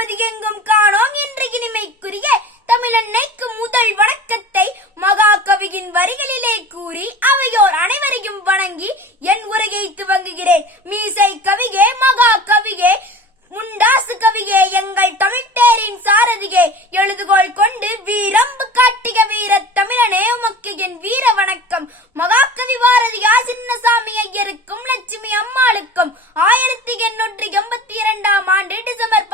உலகெங்கும் காணோம் என்ற இனிமைக்குரிய தமிழன்னைக்கு முதல் வணக்கத்தை மகாகவியின் வரிகளிலே கூறி அவையோர் அனைவரையும் வணங்கி என் உரையை துவங்குகிறேன். மீசை கவியே மகா கவியே முண்டாசு கவியே எங்கள் தமிழ்தேரின் சாரதியே எழுதுகோள் கொண்டு வீரம்பு காட்டிய வீர தமிழனே உமக்கு என் வீர வணக்கம். மகாகவி பாரதியா சின்னசாமி ஐயருக்கும் லட்சுமி அம்மாளுக்கும் ஆயிரத்தி எண்ணூற்றி எண்பத்தி இரண்டாம் ஆண்டு டிசம்பர்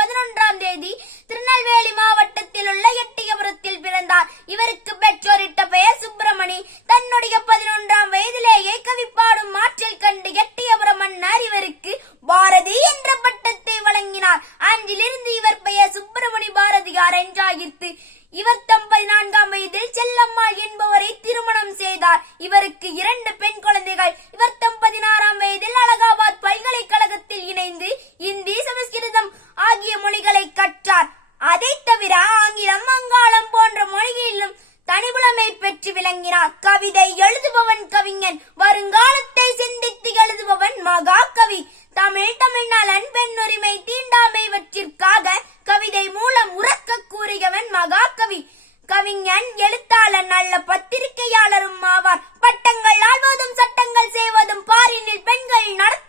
இவர் தம்பல் பதினான்காம் வயதில் செல்லம்மாள் என்பவரை திருமணம் செய்தார். இவருக்கு இரண்டு பெண் குழந்தைகள். இவர் தம் பதினாறாம் வயதில் அலகாபாத் பல்கலைக்கழகத்தில் இணைந்து இந்தி சமஸ்கிருதம் ஆகிய மொழிகளை கற்றார். அதை தவிர ஆங்கிலம் வங்காளம் போன்ற மொழிகளிலும் தனிபுலமை பெற்று விளங்கினார். கவிதை எழுதுபவன் கவிஞன் வருங்காலத்தை சிந்தித்து எழுதுபவன் மகாகவி. தமிழ் தமிழ்நலன் பெண்ணுரிமை கவிஞன் எழுத்தாளர் நல்ல பத்திரிகையாளரும் ஆவார். பட்டங்கள் ஆழ்வதும் சட்டங்கள் செய்வதும் பாரினில் பெண்கள் நடத்த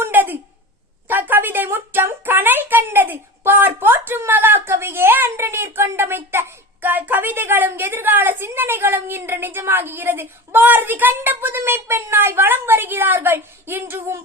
பூண்டது. கவிதை முற்றம் கனல் கண்டது. பார் போற்றும் மகா கவியே அன்று நீர் கொண்டமைத்த க- கவிதைகளும் எதிர்கால சிந்தனைகளும் இன்று நிஜமாகிறது பாரதி கண்ட புதுமை பெண்ணாய் வலம் வருகிறார்கள். இன்று உம்